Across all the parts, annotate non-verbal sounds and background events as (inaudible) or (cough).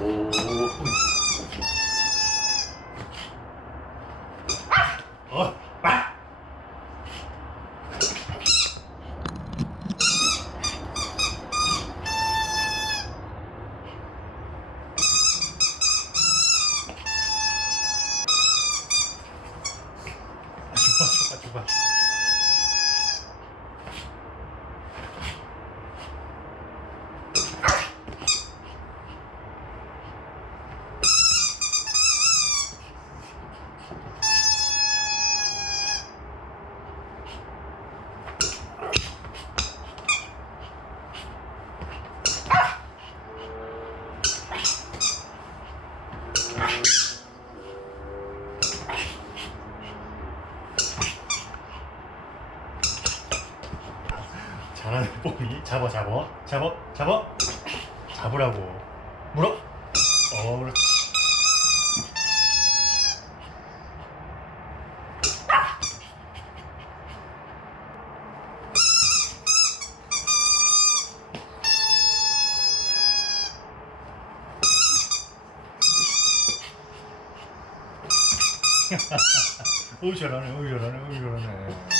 오. 어, 빠. 아, 줘봐, 잘하네 뽀미 잡아 잡아. 잡아 잡아. 잡으라고. 물어? 어 그렇지. (laughs) 어우 잘하네. 어우 잘하네. 어우 잘하네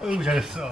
어우 잘했어